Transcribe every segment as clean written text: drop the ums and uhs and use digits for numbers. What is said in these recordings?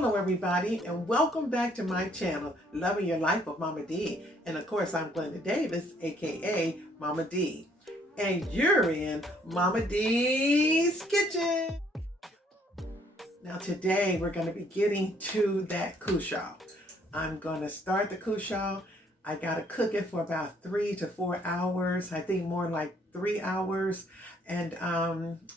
Hello everybody and welcome back to my channel, Loving Your Life with Momma D. And of course I'm Glenda Davis, aka Momma D. And you're in Momma D's Kitchen. Now today we're going to be getting to that Cushaw. I'm going to start the Cushaw. I got to cook it for about 3 to 4 hours. I think more like 3 hours. And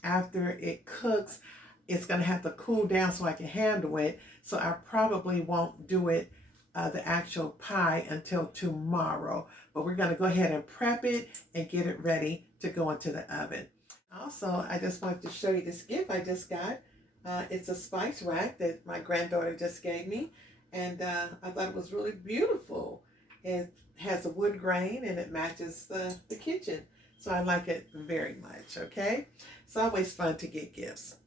after it cooks, it's going to have to cool down so I can handle it. So I probably won't do it, the actual pie, until tomorrow. But we're going to go ahead and prep it and get it ready to go into the oven. Also, I just wanted to show you this gift I just got. It's a spice rack that my granddaughter just gave me. And I thought it was really beautiful. It has a wood grain and it matches the kitchen. So I like it very much, okay? It's always fun to get gifts.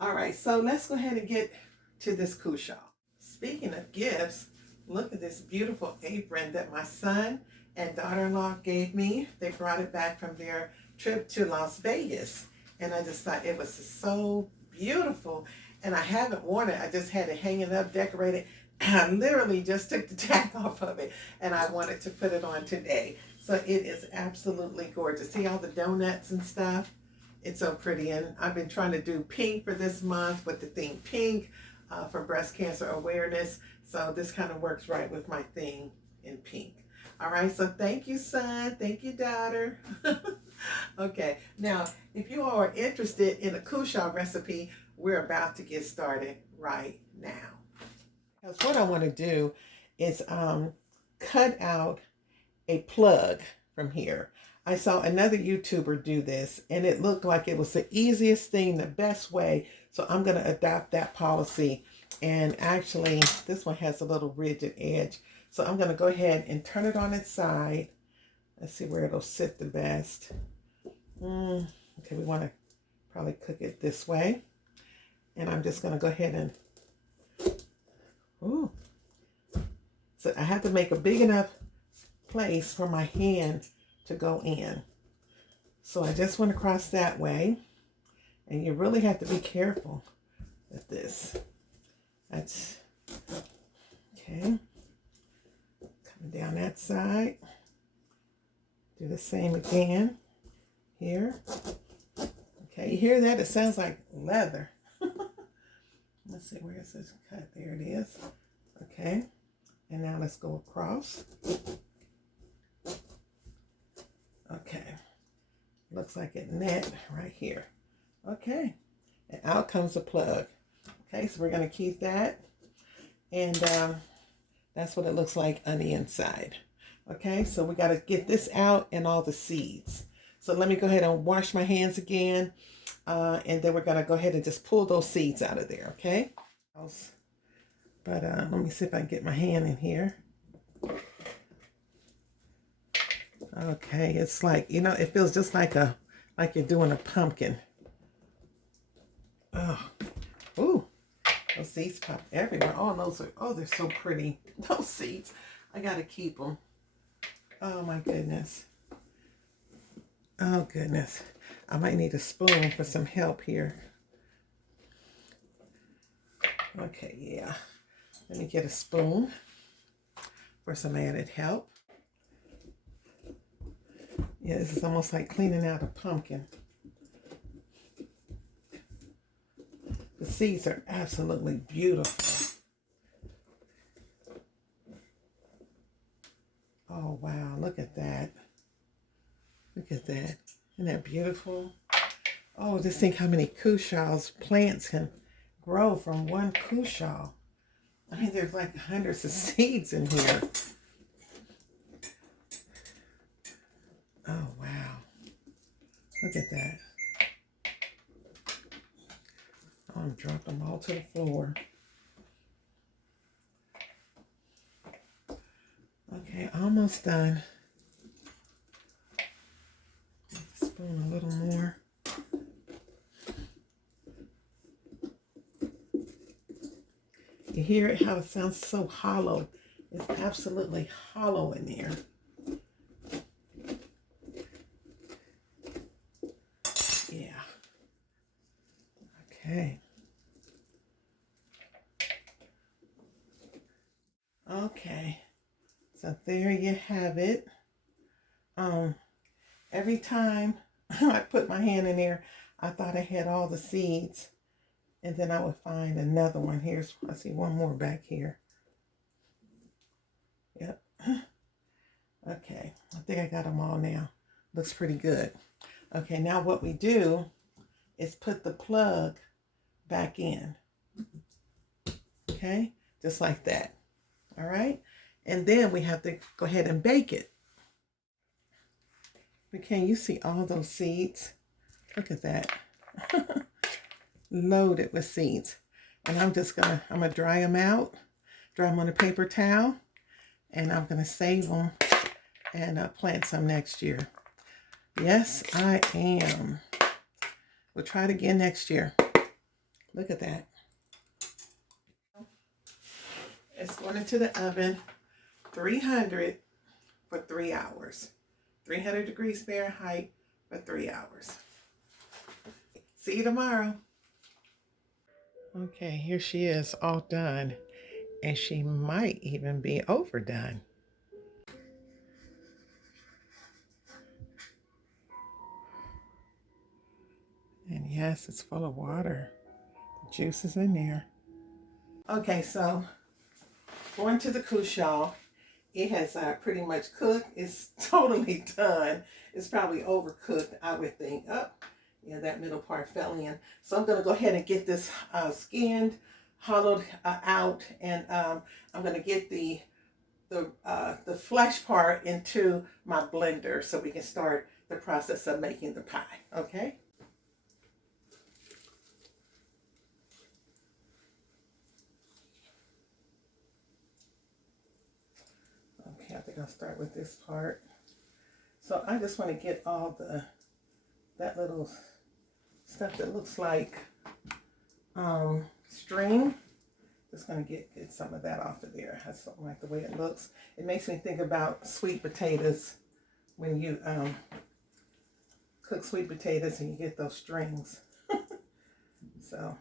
All right, so let's go ahead and get to this Cushaw. Speaking of gifts, look at this beautiful apron that my son and daughter-in-law gave me. They brought it back from their trip to Las Vegas. And I just thought it was so beautiful. And I haven't worn it. I just had it hanging up, decorated. I literally just took the tag off of it. And I wanted to put it on today. So it is absolutely gorgeous. See all the donuts and stuff? It's so pretty, and I've been trying to do pink for this month with the theme pink for breast cancer awareness. So this kind of works right with my theme in pink. All right, so thank you, son. Thank you, daughter. Okay, now, if you all are interested in a Cushaw recipe, we're about to get started right now. Because what I want to do is cut out a plug from here. I saw another YouTuber do this and it looked like it was the easiest thing, the best way. So I'm going to adopt that policy. And actually, this one has a little rigid edge. So I'm going to go ahead and turn it on its side. Let's see where it'll sit the best. Okay, we want to probably cook it this way. And I'm just going to go ahead and, so I have to make a big enough place for my hand to go in. So I just went across that way, and you really have to be careful with this. That's okay. Coming down that side. Do the same again here. Okay, you hear that? It sounds like leather. Let's see, where is this cut? There it is. Okay, and now let's go across. Okay, looks like it net right here. Okay, and out comes the plug. Okay, so we're going to keep that, and that's what it looks like on the inside. Okay, so we got to get this out and all the seeds. So let me go ahead and wash my hands again, and then we're going to go ahead and just pull those seeds out of there, okay? But let me see if I can get my hand in here. Okay, it's like, you know, it feels just like you're doing a pumpkin. Oh, ooh, those seeds pop everywhere. Oh, those are, oh, they're so pretty. Those seeds, I gotta keep them. Oh my goodness. Oh goodness. I might need a spoon for some help here. Okay, yeah. Let me get a spoon for some added help. Yeah, this is almost like cleaning out a pumpkin. The seeds are absolutely beautiful. Oh, wow, look at that. Look at that. Isn't that beautiful? Oh, just think how many Cushaw's plants can grow from one Cushaw. I mean, there's like hundreds of seeds in here. Oh, wow. Look at that. Oh, I'm dropping them all to the floor. Okay, almost done. Spoon a little more. You hear it, how it sounds so hollow. It's absolutely hollow in there. Yeah. Okay. Okay, so there you have it. Every time I put my hand in there, I thought I had all the seeds, and then I would find another one. I see one more back here. Yep. Okay, I think I got them all now. Looks pretty good. Okay, now what we do is put the plug back in. Okay, just like that. All right, and then we have to go ahead and bake it. Okay, you see all those seeds? Look at that. Loaded with seeds. And I'm gonna dry them out, dry them on a paper towel, and I'm gonna save them and plant some next year. Yes, I am. We'll try it again next year. Look at that. It's going into the oven, 300 for 3 hours. 300 degrees Fahrenheit for 3 hours. See you tomorrow. Okay, here she is, all done. And she might even be overdone. And yes, it's full of water. The juice is in there. Okay, so going to the Cushaw. It has pretty much cooked. It's totally done. It's probably overcooked, I would think. Oh, yeah, that middle part fell in. So I'm going to go ahead and get this skinned, hollowed out, and I'm going to get the flesh part into my blender so we can start the process of making the pie. Okay. Okay, I think I'll start with this part. So I just want to get all that little stuff that looks like string. Just going to get some of that off of there. I just don't like the way it looks. It makes me think about sweet potatoes when you cook sweet potatoes and you get those strings. So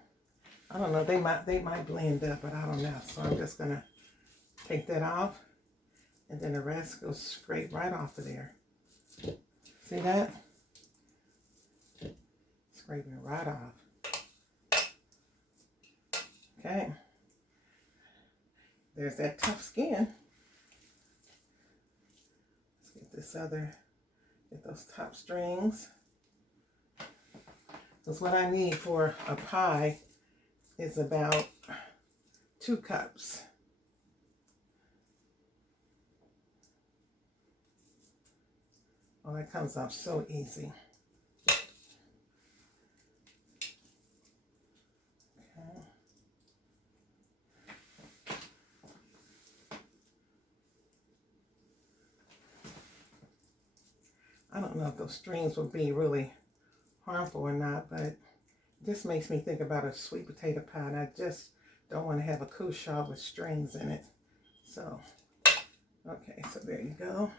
I don't know. They might blend up, but I don't know. So I'm just going to take that off. And then the rest goes straight right off of there. See that? Scraping right off. Okay. There's that tough skin. Let's get those top strings. Because what I need for a pie is about 2 cups. Oh, that comes off so easy. Okay. I don't know if those strings would be really harmful or not, but it just makes me think about a sweet potato pie, and I just don't want to have a Cushaw with strings in it. So, okay, so there you go.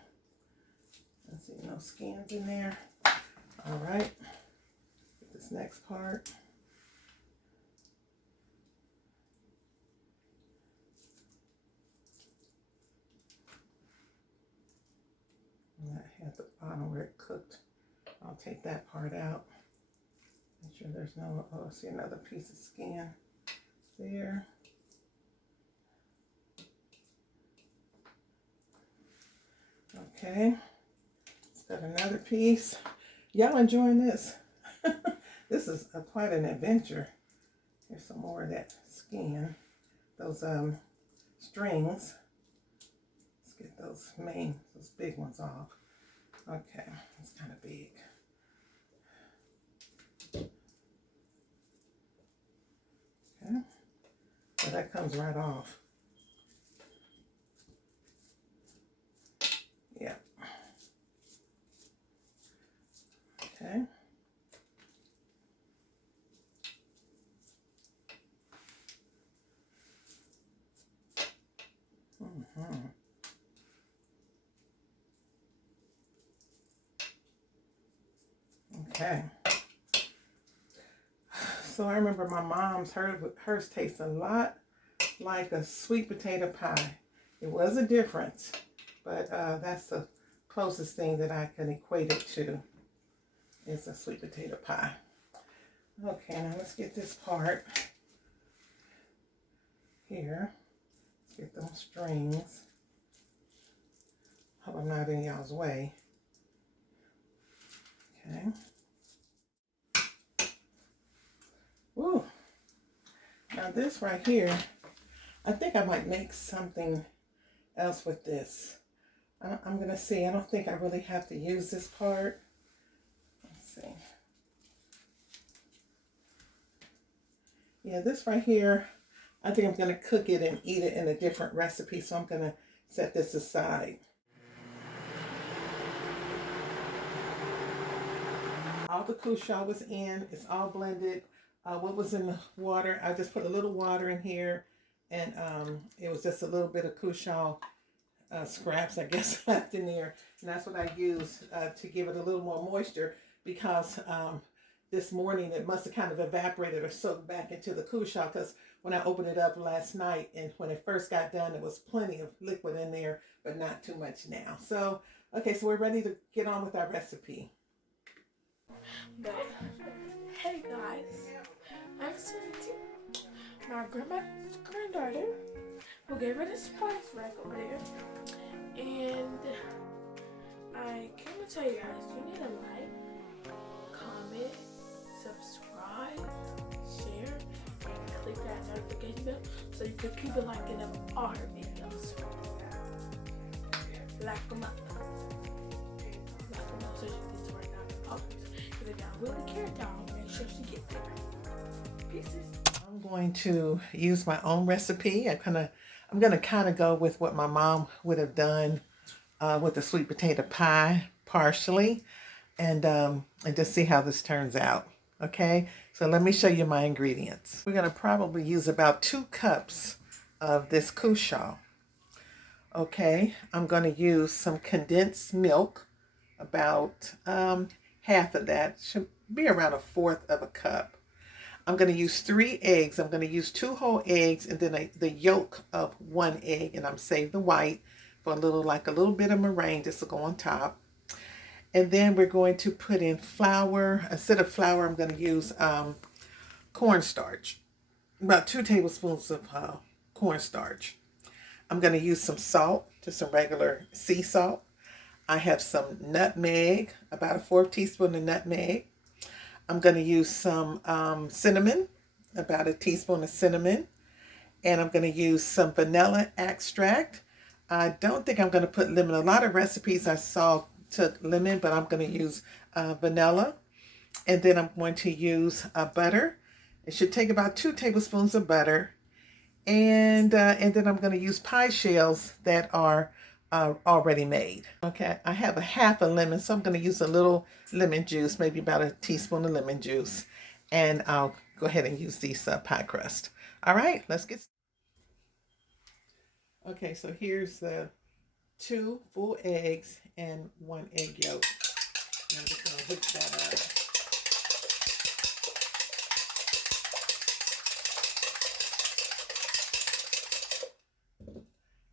Let's see, no skins in there. All right, get this next part. And I had the bottom where it cooked. I'll take that part out. Make sure there's no, oh, I see another piece of skin there. Okay. Got another piece. Y'all enjoying this? This is quite an adventure. Here's some more of that skin. Those strings. Let's get those big ones off. Okay, it's kind of big. Okay, so that comes right off. Yeah. Okay. Okay. So I remember my mom's, hers tastes a lot like a sweet potato pie. It was a difference, but that's the closest thing that I can equate it to is a sweet potato pie. Okay, now let's get this part here. Let's get those strings. Hope I'm not in y'all's way. Okay. Ooh. Now this right here, I think I might make something else with this. I'm gonna see. I don't think I really have to use this part. Let's see. Yeah, this right here, I think I'm gonna cook it and eat it in a different recipe. So I'm gonna set this aside. All the Cushaw was in. It's all blended. What was in the water? I just put a little water in here, and it was just a little bit of Cushaw scraps, I guess, left in there. And that's what I used to give it a little more moisture, because this morning it must have kind of evaporated or soaked back into the Cushaw, because when I opened it up last night and when it first got done, there was plenty of liquid in there, but not too much now. So, okay, so we're ready to get on with our recipe. But, hey guys, I'm Cindy, my grandma's granddaughter, who gave her the spice rack over there. And I came to tell you guys, you need to like, comment, subscribe, share, and click that notification bell so you can keep it liking of our videos. Like them up. Like them up so you can sort out the posts. Because if y'all really care, y'all make sure she gets there. Pieces. I'm going to use my own recipe. I'm gonna kind of go with what my mom would have done with the sweet potato pie, partially, and just see how this turns out. Okay, so let me show you my ingredients. We're gonna probably use about 2 cups of this Cushaw. Okay, I'm gonna use some condensed milk, about half of that, should be around 1/4 of a cup. I'm going to use 3 eggs. I'm going to use 2 whole eggs and then the yolk of 1 egg. And I'm saving the white for a little bit of meringue just to go on top. And then we're going to put in flour. Instead of flour, I'm going to use cornstarch. About 2 tablespoons of cornstarch. I'm going to use some salt, just some regular sea salt. I have some nutmeg, about a 1/4 teaspoon of nutmeg. I'm going to use some cinnamon, about a teaspoon of cinnamon. And I'm going to use some vanilla extract. I don't think I'm going to put lemon. A lot of recipes I saw took lemon, but I'm going to use vanilla. And then I'm going to use butter. It should take about 2 tablespoons of butter. And then I'm going to use pie shells that are already made. Okay, I have a half a lemon, so I'm going to use a little lemon juice, maybe about a teaspoon of lemon juice, and I'll go ahead and use these pie crust. All right, let's get. Okay, so here's the 2 full eggs and 1 egg yolk. I'm just going to whip that up.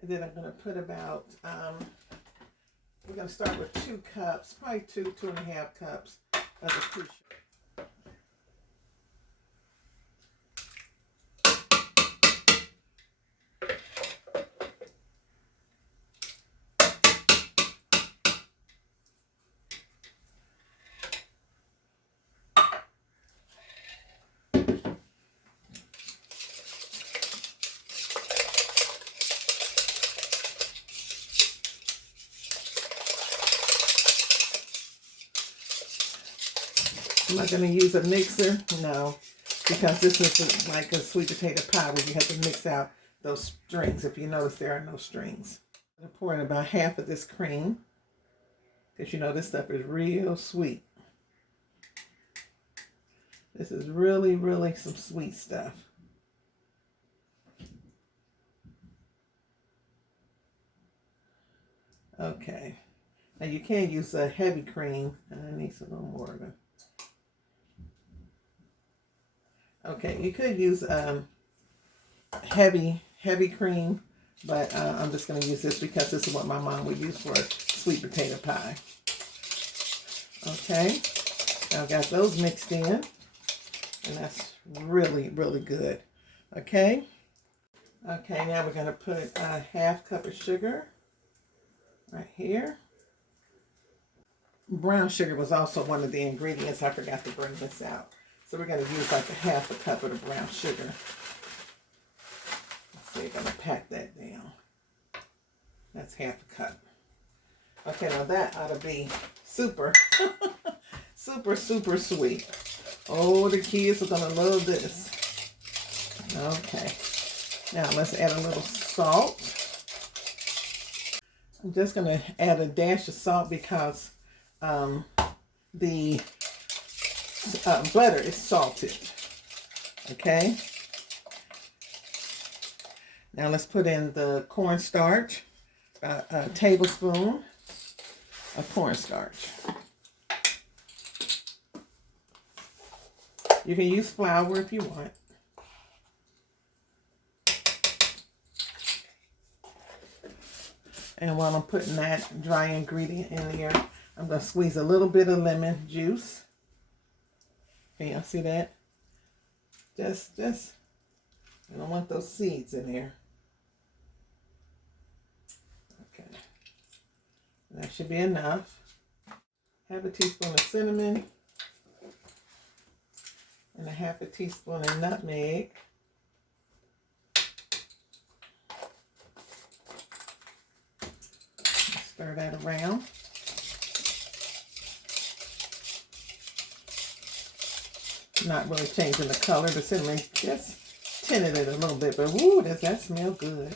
And then I'm going to put about, we're going to start with 2 cups, probably 2.5 cups of the Cushaw. I'm not going to use a mixer, no, because this is like a sweet potato pie where you have to mix out those strings. If you notice, there are no strings. I'm going to pour in about half of this cream, because you know this stuff is real sweet. This is really, really some sweet stuff. Okay. Now you can use a heavy cream, and I need a little more of it. Okay, you could use heavy cream, But I'm just going to use this because this is what my mom would use for sweet potato pie. Okay, now I've got those mixed in, and that's really, really good. Okay, now we're going to put a half cup of sugar right here. Brown sugar was also one of the ingredients. I forgot to bring this out. So we're going to use like a half a cup of the brown sugar. So you're going to pat that down. That's half a cup. Okay, now that ought to be super, super, super sweet. Oh, the kids are going to love this. Okay. Now let's add a little salt. I'm just going to add a dash of salt because the butter is salted. Okay. Now let's put in the cornstarch, a tablespoon of cornstarch. You can use flour if you want. And while I'm putting that dry ingredient in there, I'm going to squeeze a little bit of lemon juice. Can y'all see that? Just, I don't want those seeds in there. Okay. That should be enough. Half a teaspoon of cinnamon. And a half a teaspoon of nutmeg. Stir that around. Not really changing the color. The cinnamon just tinted it a little bit, but woo, does that smell good.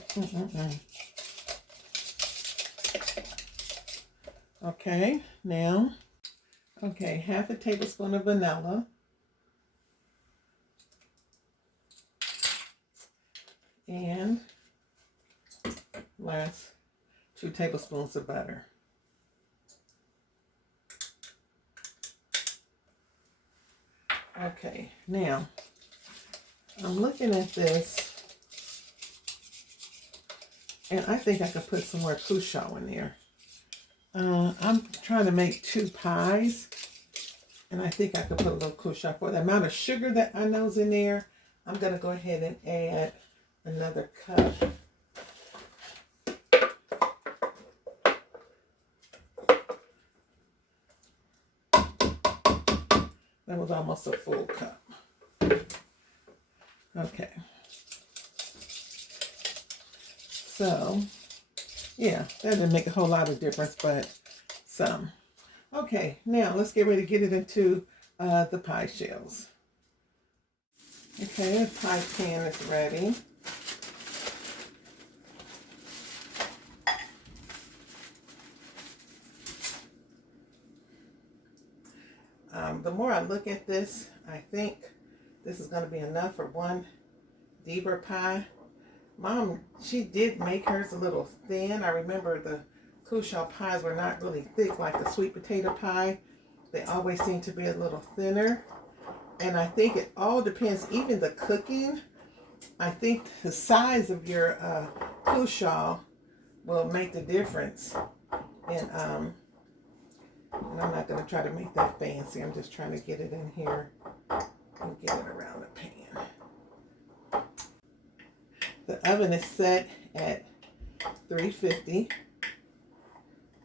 Okay, now, half a tablespoon of vanilla. And last 2 tablespoons of butter. Okay, now I'm looking at this and I think I could put some more Cushaw in there. I'm trying to make 2 pies and I think I could put a little Cushaw. For the amount of sugar that I know is in there, I'm going to go ahead and add another cup. That was almost a full cup. Okay. So, yeah, that didn't make a whole lot of difference, but some. Okay, now let's get ready to get it into the pie shells. Okay, the pie pan is ready. The more I look at this, I think this is going to be enough for 1 Deeper pie. Mom, she did make hers a little thin. I remember the Cushaw pies were not really thick like the sweet potato pie. They always seem to be a little thinner. And I think it all depends, even the cooking. I think the size of your Cushaw will make the difference. And I'm not going to try to make that fancy. I'm just trying to get it in here and get it around the pan. The oven is set at 350.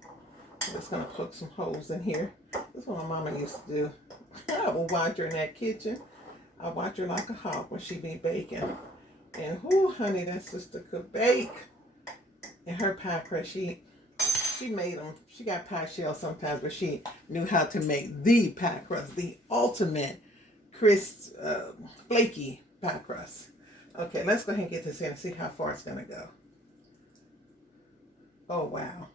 I'm just going to poke some holes in here. This is what my mama used to do. I will watch her in that kitchen. I watch her like a hawk when she be baking. And whoo, honey, that sister could bake. And her pie crust, she made them. She got pie shells sometimes, but she knew how to make the pie crust, the ultimate crisp, flaky pie crust. Okay, let's go ahead and get this in and see how far it's going to go. Oh, wow.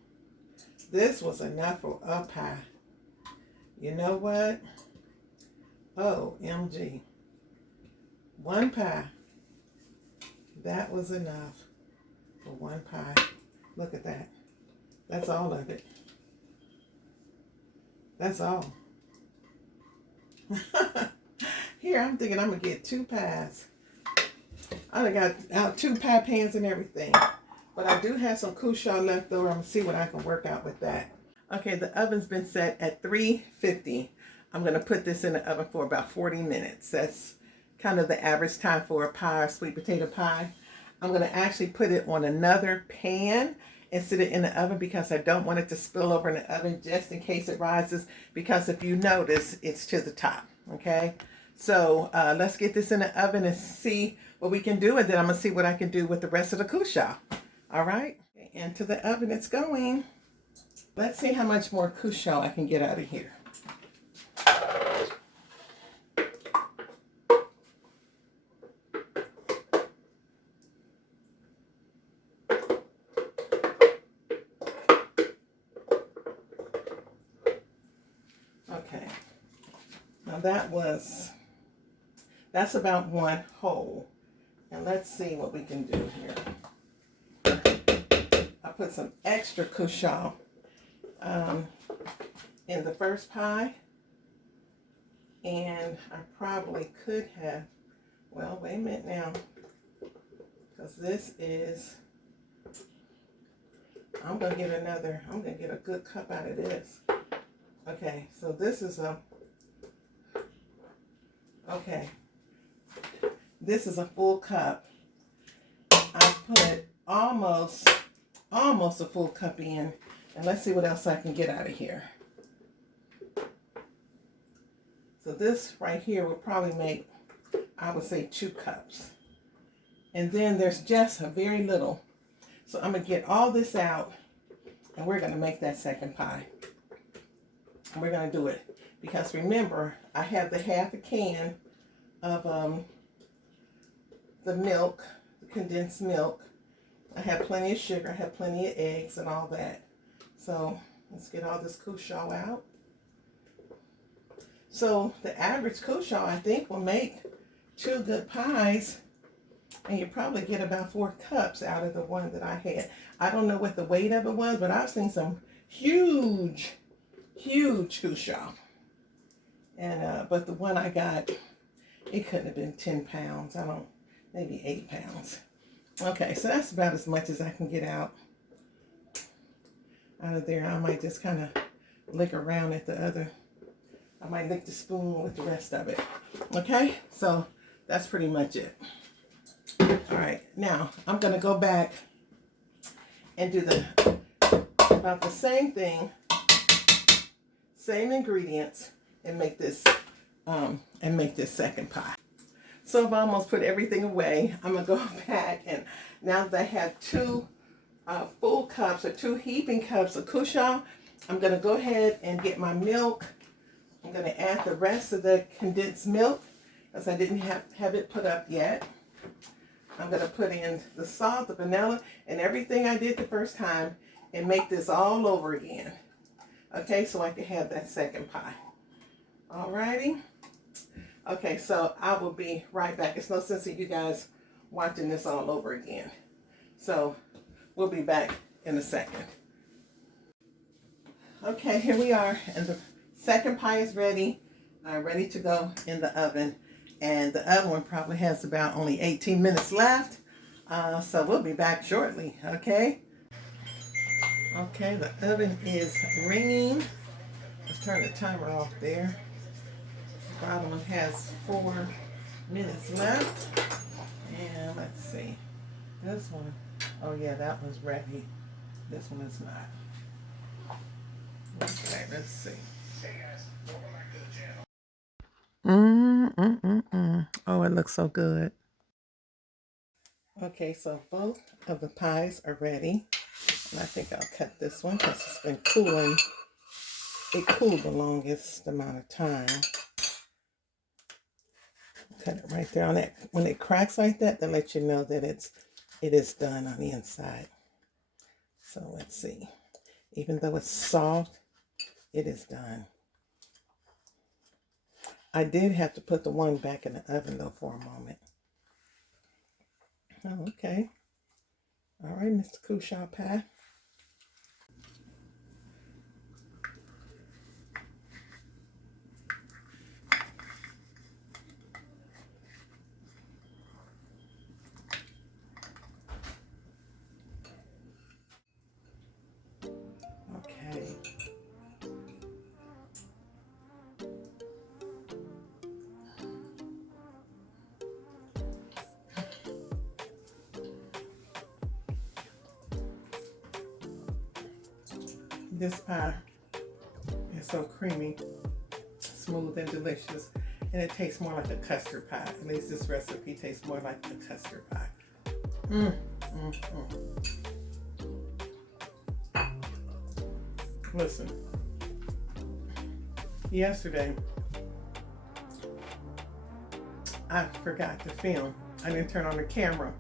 This was enough for a pie. You know what? OMG. 1 pie. That was enough for 1 pie. Look at that. That's all of it. That's all. Here, I'm thinking I'm going to get 2 pies. I got out 2 pie pans and everything. But I do have some Cushaw left over. I'm going to see what I can work out with that. Okay, the oven's been set at 350. I'm going to put this in the oven for about 40 minutes. That's kind of the average time for a pie, or sweet potato pie. I'm going to actually put it on another pan and sit it in the oven because I don't want it to spill over in the oven just in case it rises, because if you notice, it's to the top, okay? So let's get this in the oven and see what we can do, and then I'm going to see what I can do with the rest of the Cushaw. All right, into the oven it's going. Let's see how much more Cushaw I can get out of here. Okay, now that's about one whole. And let's see what we can do here. I put some extra Cushaw in the first pie. And I probably could have, well, wait a minute now. Because this is, I'm going to get a good cup out of this. Okay, so this is this is a full cup. I put almost a full cup in, and let's see what else I can get out of here. So this right here would probably make, I would say, 2 cups. And then there's just a very little. So I'm going to get all this out, and we're going to make that second pie. And we're going to do it because remember, I have the half a can of the milk, the condensed milk. I have plenty of sugar, I have plenty of eggs and all that. So let's get all this Cushaw out. So the average Cushaw, I think, will make 2 good pies, and you probably get about 4 cups out of the one that I had. I don't know what the weight of it was, but I've seen some huge Cushaw. And but the one I got, it couldn't have been 10 pounds. Maybe 8 pounds. Okay, so that's about as much as I can get out of there. I might just kind of lick around at the other. I might lick the spoon with the rest of it. Okay, so that's pretty much it. All right, now I'm going to go back and do about the same thing, same ingredients, and make this second pie. So I've almost put everything away. I'm going to go back, and now that I have 2 full cups or 2 heaping cups of Cushaw, I'm going to go ahead and get my milk. I'm going to add the rest of the condensed milk because I didn't have it put up yet. I'm going to put in the salt, the vanilla, and everything I did the first time and make this all over again. Okay, so I can have that second pie. Alrighty. Okay, so I will be right back. It's no sense in you guys watching this all over again. So we'll be back in a second. Okay, here we are, and the second pie is ready. Ready to go in the oven. And the other one probably has about only 18 minutes left. So we'll be back shortly, okay? Okay, the oven is ringing. Let's turn the timer off there. The bottom one has 4 minutes left. And let's see. This one, oh yeah, that one's ready. This one is not. Okay, let's see. Hey guys, welcome back to the channel. Oh, it looks so good. Okay, so both of the pies are ready. And I think I'll cut this one because it's been cooling. It cooled the longest amount of time. Cut it right there on that. When it cracks like that, that lets you know that it is done on the inside. So let's see. Even though it's soft, it is done. I did have to put the one back in the oven though for a moment. Oh, okay. All right, Mr. Cushaw Pie. This pie is so creamy, smooth, and delicious. And it tastes more like a custard pie. At least this recipe tastes more like a custard pie. Listen, yesterday, I forgot to film. I didn't turn on the camera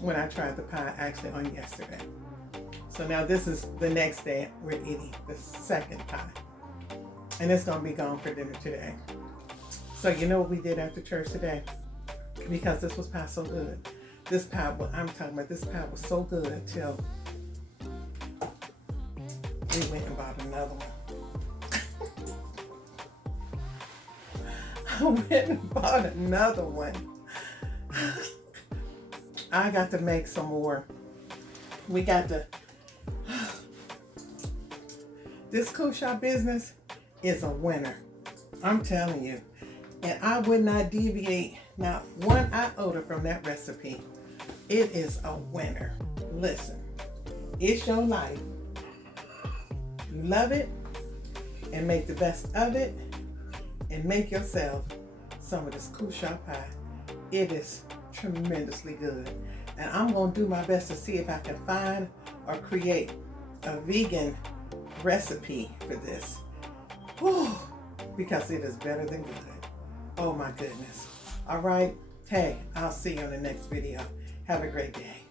when I tried the pie actually on yesterday. So now this is the next day we're eating the second pie. And it's gonna be gone for dinner today. So you know what we did after church today? Because this was pie so good. This pie, what I'm talking about, this pie was so good until we went and bought another one. I went and bought another one. I got to make some more. We got to, this Cushaw business is a winner. I'm telling you. And I would not deviate not one iota from that recipe. It is a winner. Listen, it's your life. You love it and make the best of it and make yourself some of this Cushaw pie. It is tremendously good. And I'm going to do my best to see if I can find or create a vegan recipe for this. Whew, because it is better than good. Oh my goodness. All right. Hey, I'll see you in the next video. Have a great day.